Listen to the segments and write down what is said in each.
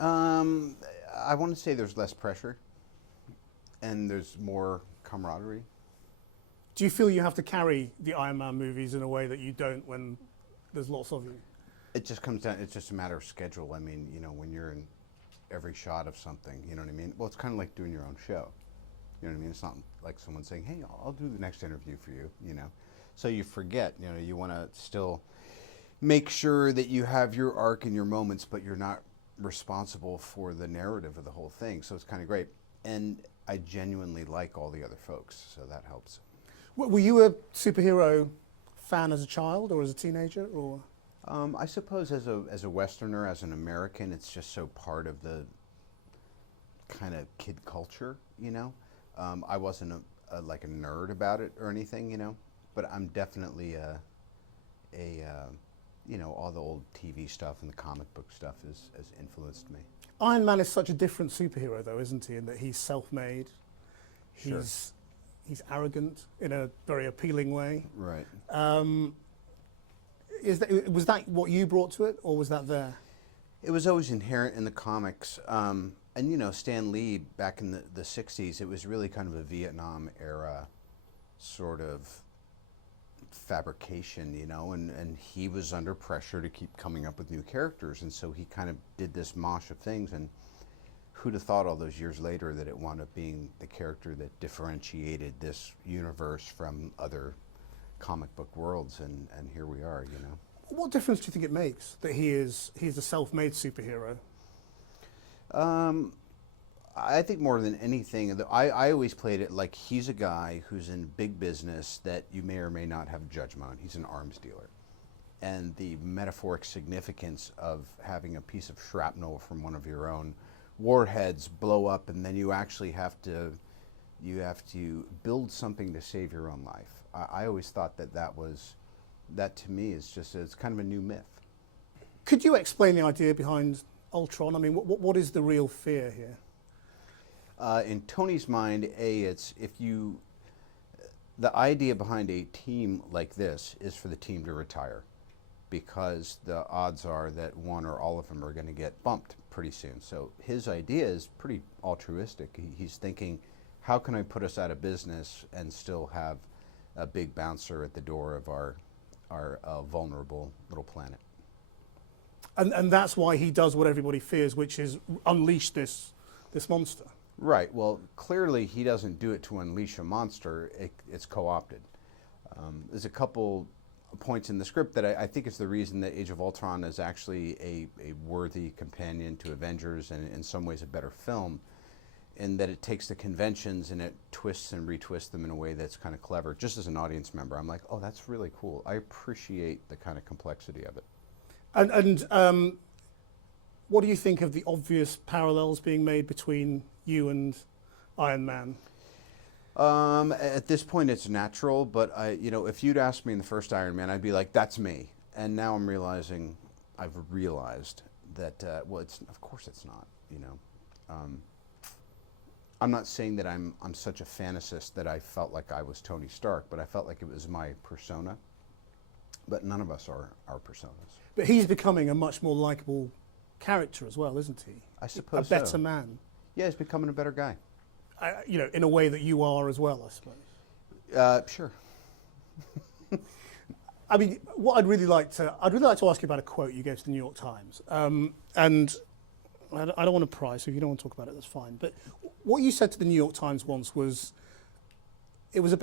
Um, I want to say there's less pressure and there's more camaraderie. Do you feel you have to carry the Iron Man movies in a way that you don't when there's lots of you? It just comes down. It's just a matter of schedule. I mean, when you're in every shot of something, you know what I mean. Well, it's kind of like doing your own show. You know what I mean? It's not like someone saying, "Hey, I'll do the next interview for you." So you forget. You want to still make sure that you have your arc and your moments, but you're not responsible for the narrative of the whole thing. So it's kind of great. And I genuinely like all the other folks, so that helps. Were you a superhero fan as a child or as a teenager, or? I suppose as a Westerner, as an American, it's just so part of the kind of kid culture. I wasn't like a nerd about it or anything, but I'm definitely all the old TV stuff and the comic book stuff has influenced me. Iron Man is such a different superhero, though, isn't he? In that he's self-made, Sure. he's arrogant in a very appealing way. Right. Was that what you brought to it, or was that there? It was always inherent in the comics. And Stan Lee, back in the 60s, it was really kind of a Vietnam era sort of fabrication, and he was under pressure to keep coming up with new characters. And so he kind of did this mosh of things. And who'd have thought all those years later that it wound up being the character that differentiated this universe from other comic book worlds, and here we are. What difference do you think it makes that he's a self-made superhero? I think more than anything, I always played it like he's a guy who's in big business that you may or may not have judgment on. He's an arms dealer. And the metaphoric significance of having a piece of shrapnel from one of your own warheads blow up, and then you actually have to build something to save your own life. I always thought that to me it's kind of a new myth. Could you explain the idea behind Ultron? I mean, what is the real fear here? In Tony's mind, the idea behind a team like this is for the team to retire, because the odds are that one or all of them are going to get bumped pretty soon. So his idea is pretty altruistic. He's thinking, how can I put us out of business and still have a big bouncer at the door of our vulnerable little planet? And that's why he does what everybody fears, which is unleash this monster. Right. Well, clearly he doesn't do it to unleash a monster. It's co-opted. There's a couple points in the script that I think is the reason that Age of Ultron is actually a worthy companion to Avengers, and in some ways a better film, in that it takes the conventions and it twists and retwists them in a way that's kind of clever. Just as an audience member, I'm like, oh, that's really cool. I appreciate the kind of complexity of it. And what do you think of the obvious parallels being made between you and Iron Man? At this point, it's natural, but if you'd asked me in the first Iron Man, I'd be like, "That's me." And now I've realized that of course it's not. I'm not saying that I'm such a fantasist that I felt like I was Tony Stark, but I felt like it was my persona. But none of us are our personas. But he's becoming a much more likable character as well, isn't he? I suppose a better so. man. Yeah, he's becoming a better guy. In a way that you are as well, I suppose. Sure. I mean, what I'd really like to ask you about a quote you gave to the New York Times, and I don't want to pry, so if you don't want to talk about it, that's fine. But what you said to the New York Times once was, it was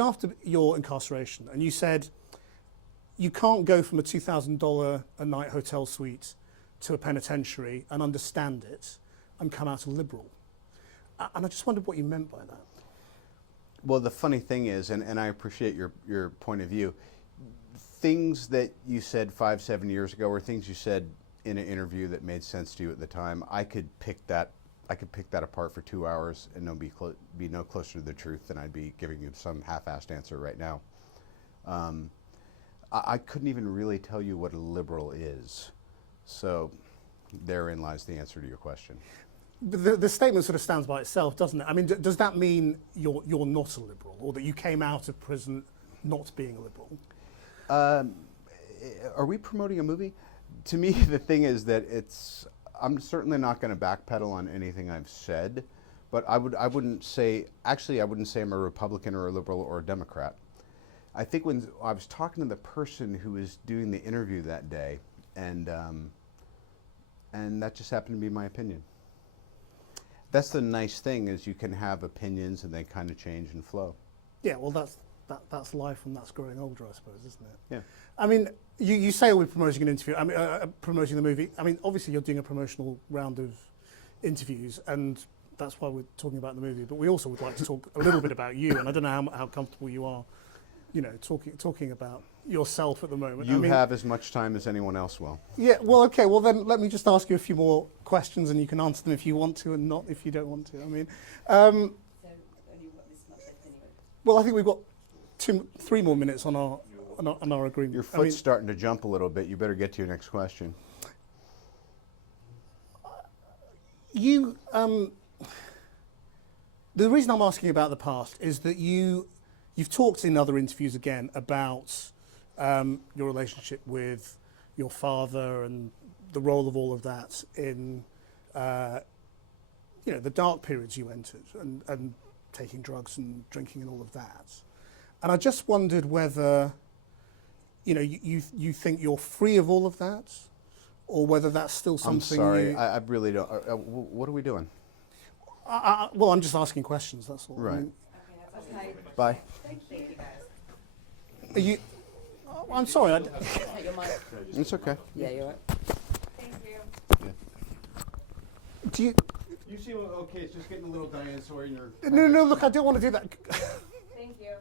after your incarceration, and you said, you can't go from a $2,000 a night hotel suite to a penitentiary and understand it and come out a liberal. And I just wondered what you meant by that. Well, the funny thing is, and I appreciate your point of view, things that you said 5-7 years ago, or things you said in an interview that made sense to you at the time, I could pick that apart for 2 hours and be no closer to the truth than I'd be giving you some half-assed answer right now. I couldn't even really tell you what a liberal is. So therein lies the answer to your question. The statement sort of stands by itself, doesn't it? I mean, does that mean you're not a liberal, or that you came out of prison not being a liberal? Are we promoting a movie? To me, the thing is that I'm certainly not going to backpedal on anything I've said, but I wouldn't say, actually, I wouldn't say I'm a Republican or a liberal or a Democrat. I think when I was talking to the person who was doing the interview that day, and that just happened to be my opinion. That's the nice thing, is you can have opinions and they kind of change and flow. Yeah, well, that's life and that's growing older, I suppose, isn't it? Yeah. I mean, you say we're promoting an interview. I mean, promoting the movie. I mean, obviously you're doing a promotional round of interviews, and that's why we're talking about the movie. But we also would like to talk a little bit about you, and I don't know how comfortable you are, you know, talking about yourself at the moment. You I mean, have as much time as anyone else will. Yeah, well, okay, well then let me just ask you a few more questions, and you can answer them if you want to, and not if you don't want to. I mean, So only what this much left anyway. well, I think we've got 3 more minutes on our agreement. Your I mean, foot's starting to jump a little bit. You better get to your next question. you, the reason I'm asking about the past is that you've talked in other interviews again about your relationship with your father and the role of all of that in, you know, the dark periods you entered and taking drugs and drinking and all of that. And I just wondered whether, you know, you think you're free of all of that, or whether that's still something. I'm sorry, you, I really don't. What are we doing? well, I'm just asking questions. That's all. I Right. mean, Okay. Bye. Thank you guys. are you? Oh, I'm sorry. Take your mic. It's okay. Yeah, you're right. Thank you. Do you? You seem okay. It's just getting a little dinosaur in your. No. Look, I don't want to do that. Thank you.